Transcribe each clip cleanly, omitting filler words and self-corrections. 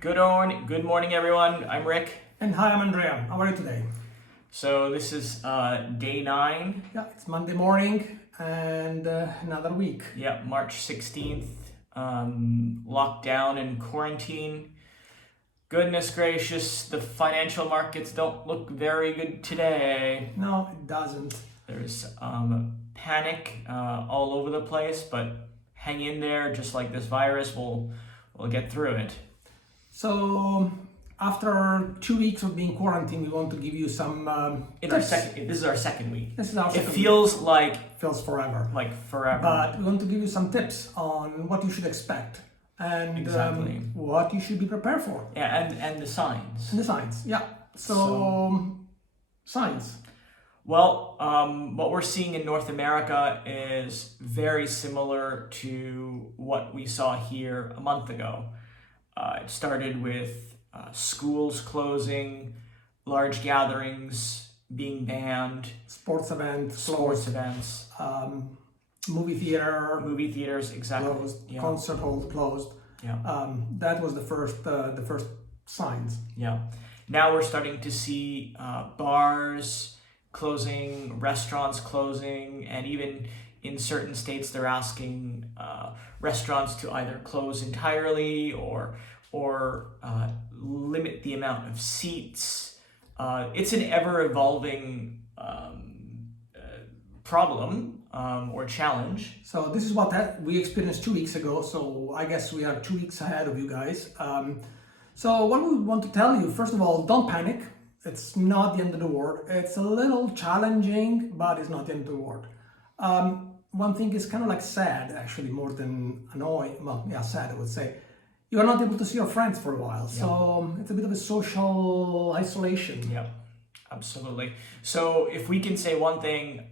Good morning, everyone. I'm Rick. And hi, I'm Andrea. How are you today? So this is day 9. Yeah, it's Monday morning and another week. Yeah, March 16th. Lockdown and quarantine. Goodness gracious, the financial markets don't look very good today. No, it doesn't. There's panic all over the place, but hang in there. Just like this virus, we'll get through it. So after 2 weeks of being quarantined, we want to give you some This is our second week. This is our second It feels week. like forever. Like forever. But we want to give you some tips on what you should expect and Exactly. what you should be prepared for. Yeah, and the signs. And the signs, yeah. So signs. Well, what we're seeing in North America is very similar to what we saw here a month ago. It started with schools closing, large gatherings being banned, Sports events, movie theaters, exactly, closed, yeah. concert halls closed. Yeah. That was the first signs. Yeah. Now we're starting to see bars closing, restaurants closing, and even in certain states they're asking restaurants to either close entirely or limit the amount of seats. It's an ever-evolving problem or challenge. So this is what we experienced 2 weeks ago. So I guess we are 2 weeks ahead of you guys. So what we want to tell you, first of all, don't panic. It's not the end of the world. It's a little challenging, but it's not the end of the world. One thing is kind of like sad, actually, more than annoying. Well, yeah, sad, I would say. You are not able to see your friends for a while. Yeah. So it's a bit of a social isolation. Yeah, absolutely. So if we can say one thing,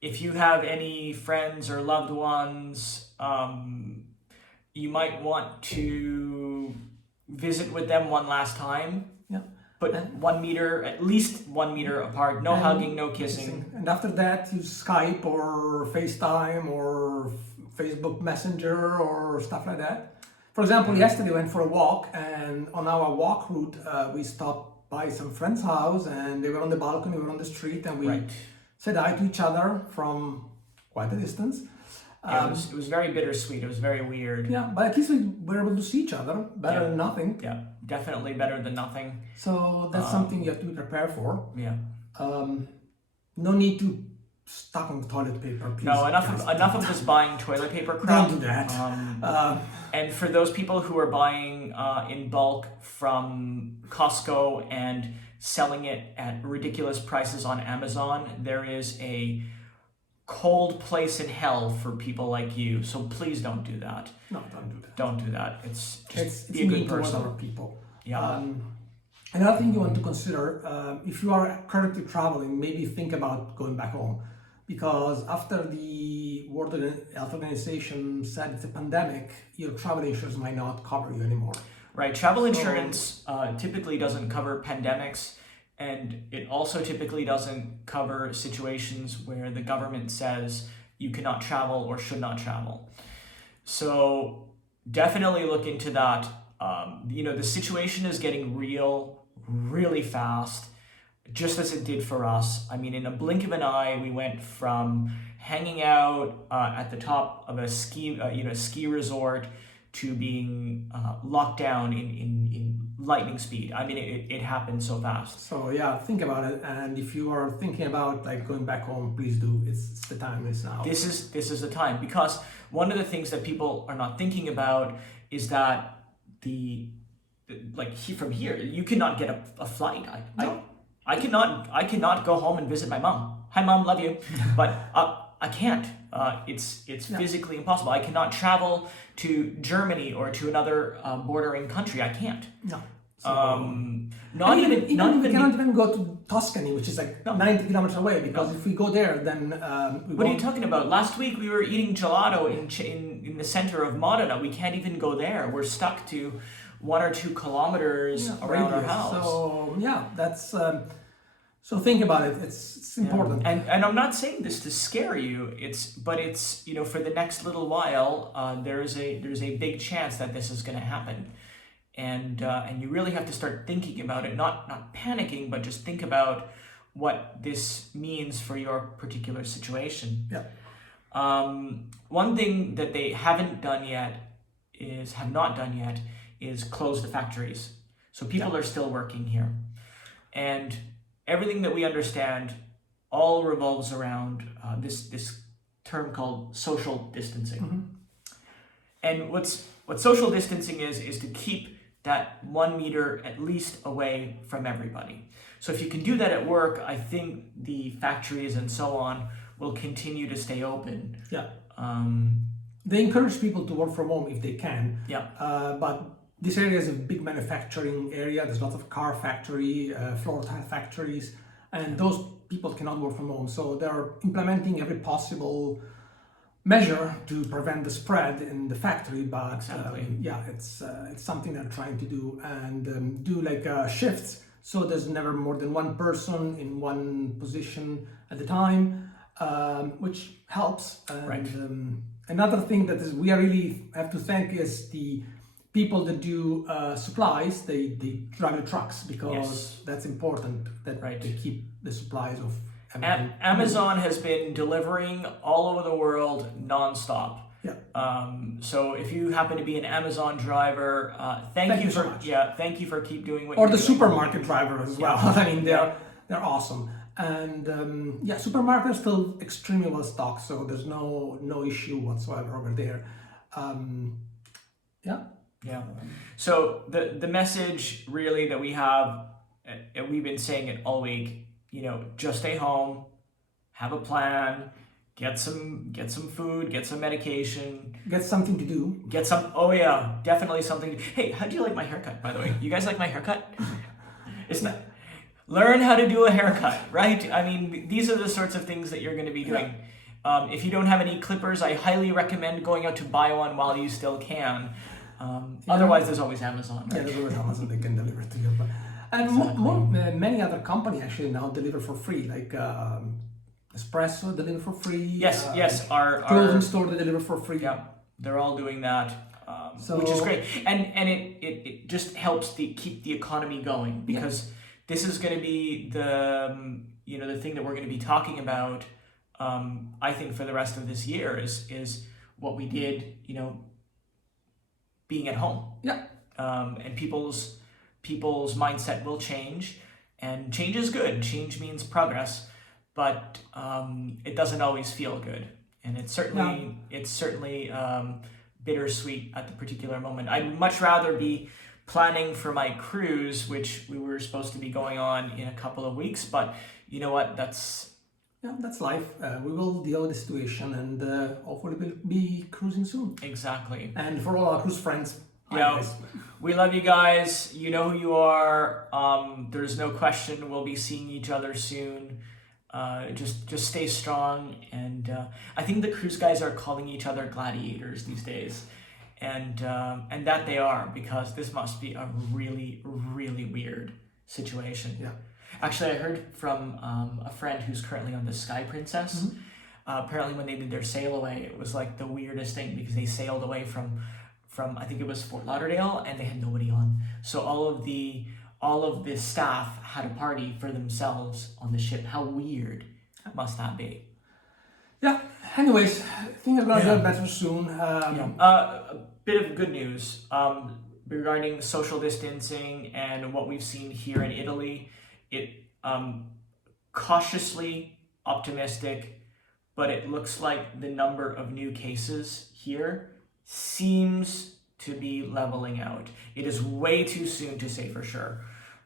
if you have any friends or loved ones, you might want to visit with them one last time. Yeah. But at least 1 meter apart. No hugging, no kissing. And after that, use Skype or FaceTime or Facebook Messenger or stuff like that. For example, yesterday we went for a walk, and on our walk route, we stopped by some friend's house, and they were on the balcony, we were on the street, and we said hi to each other from quite a distance. It was very bittersweet. It was very weird. Yeah, but at least we were able to see each other. Better than nothing. Yeah, definitely better than nothing. So that's something you have to be prepared for. Yeah. No need to stock on toilet paper, please. No, enough of us buying toilet paper crap. Don't do that. And for those people who are buying in bulk from Costco and selling it at ridiculous prices on Amazon, there is a cold place in hell for people like you. So please don't do that. No, don't do that. Don't do that. It's be a mean good person. Towards other people. Yeah. Another thing you want to consider, if you are currently traveling, maybe think about going back home. Because after the World Health Organization said it's a pandemic, your travel insurance might not cover you anymore. Right. Travel insurance typically doesn't cover pandemics, and it also typically doesn't cover situations where the government says you cannot travel or should not travel. So definitely look into that. The situation is getting real really fast. Just as it did for us. I mean, in a blink of an eye, we went from hanging out at the top of a ski resort to being locked down in lightning speed. I mean, it happened so fast. So yeah, think about it. And if you are thinking about like going back home, please do. It's the time is now. This is the time, because one of the things that people are not thinking about is that from here you cannot get a flight. I cannot go home and visit my mom. Hi, Mom, love you. But I can't. It's physically impossible. I cannot travel to Germany or to another bordering country. I can't. No. We cannot even go to Tuscany, which is like 90 kilometers away, because if we go there, then What are you talking about? Last week we were eating gelato in the center of Modena. We can't even go there. We're stuck to 1 or 2 kilometers around our house. So yeah, that's so think about it. It's important. And I'm not saying this to scare you. But for the next little while, there's a big chance that this is going to happen. and you really have to start thinking about it, not panicking, but just think about what this means for your particular situation. Yeah. One thing that they have not done yet is close the factories. So people are still working here, and everything that we understand all revolves around this term called social distancing. Mm-hmm. And what social distancing is to keep that 1 meter at least away from everybody. So if you can do that at work, I think the factories and so on will continue to stay open. Yeah. They encourage people to work from home if they can. Yeah. But this area is a big manufacturing area. There's lots of car factory, floor tile factories, and those people cannot work from home. So they're implementing every possible measure to prevent the spread in the factory. But Exactly. it's something they're trying to do, and do like shifts. So there's never more than one person in one position at a time, which helps. And, Right. Another thing that is we are really have to thank is the people that do supplies. They drive the trucks because Yes. that's important that Right. they keep the supplies of everything. Amazon has been delivering all over the world nonstop. Yeah. So if you happen to be an Amazon driver, thank you so for much. thank you for keep doing what Or you're the doing. supermarket driver as well. Yeah. I mean, they're awesome. And supermarkets are still extremely well stocked, so there's no issue whatsoever over there. Yeah. Yeah. So the message really that we have, and we've been saying it all week, just stay home, have a plan, get some food, get some medication, Get something to do. get some, definitely something. Hey, how do you like my haircut, by the way? You guys like my haircut? It's not, learn how to do a haircut, right? I mean, these are the sorts of things that you're going to be doing. If you don't have any clippers, I highly recommend going out to buy one while you still can. Otherwise, there's always Amazon, Yeah, right? there's always Amazon they can deliver to you. And many other companies actually now deliver for free, like Espresso deliver for free. Yes, our clothing store they deliver for free. Yeah, they're all doing that, which is great, and it just helps keep the economy going, because this is going to be the thing that we're going to be talking about. I think for the rest of this year is what we did, being at home. Yeah. And people's mindset will change, and change is good. Change means progress, but it doesn't always feel good, and it's certainly bittersweet at the particular moment. I'd much rather be planning for my cruise, which we were supposed to be going on in a couple of weeks, but you know what? That's life. We will deal with the situation, and hopefully we'll be cruising soon. exactly. And for all our cruise friends, hi Yeah. guys. We love you guys. You know who you are. There's no question we'll be seeing each other soon. Just stay strong, and I think the cruise guys are calling each other gladiators these days, and that they are, because this must be a really, really weird situation. Yeah. Actually, I heard from a friend who's currently on the Sky Princess. Mm-hmm. Apparently, when they did their sail away, it was like the weirdest thing, because they sailed away from I think it was Fort Lauderdale, and they had nobody on. So all of the staff had a party for themselves on the ship. How weird must that be? Yeah. Anyways, things are gonna get better soon. A bit of good news regarding social distancing and what we've seen here in Italy. It cautiously optimistic, but it looks like the number of new cases here seems to be leveling out. It is way too soon to say for sure,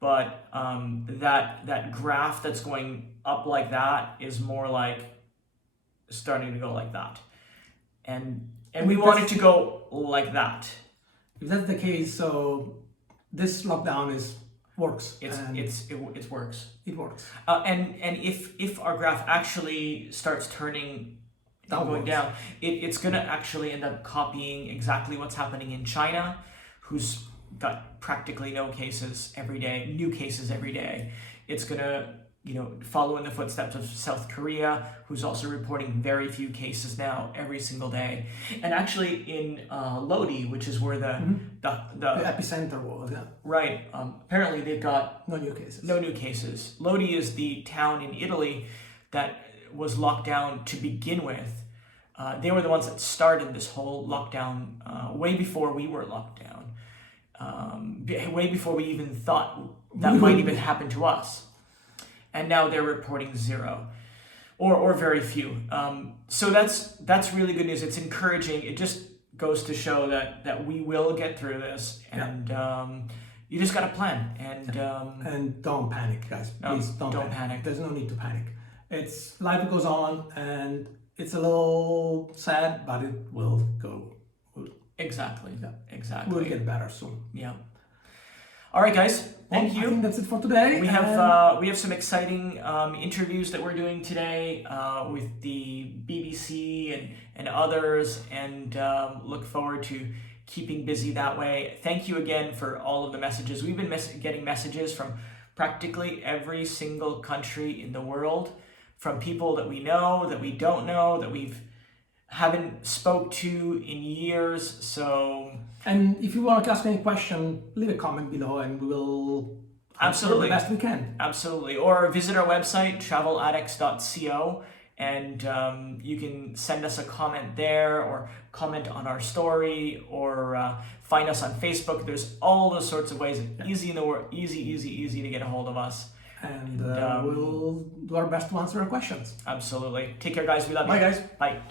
but that graph that's going up like that is more like starting to go like that, and we want it to go like that. If that's the case, so this lockdown works. It works. It works. And if our graph actually starts turning going down, it's going to actually end up copying exactly what's happening in China, who's got practically no cases every day, new cases every day. It's going to, follow in the footsteps of South Korea, who's also reporting very few cases now every single day. And actually in Lodi, which is where the epicenter was, yeah. Right. Apparently they've got no new cases. No new cases. Lodi is the town in Italy that was locked down to begin with. They were the ones that started this whole lockdown way before we were locked down. Way before we even thought that might even happen to us. And now they're reporting zero, or very few. So that's really good news. It's encouraging. It just goes to show that we will get through this, and you just got to plan. And don't panic, guys. Please don't panic. There's no need to panic. It's life goes on, and it's a little sad, but it will go. Exactly. Yeah. Exactly. We'll get better soon. Yeah. All right, guys. Thank you. I think that's it for today. We have some exciting interviews that we're doing today with the BBC and others, and look forward to keeping busy that way. Thank you again for all of the messages. We've been getting messages from practically every single country in the world, from people that we know, that we don't know, that we haven't spoke to in years. So, and if you want to ask any question, leave a comment below and we will answer the best we can. Absolutely. Or visit our website, traveladdicts.co, and you can send us a comment there, or comment on our story, or find us on Facebook. There's all those sorts of ways. Easy to get a hold of us. And we'll do our best to answer your questions. Absolutely. Take care, guys. We love you. Bye, guys. Bye.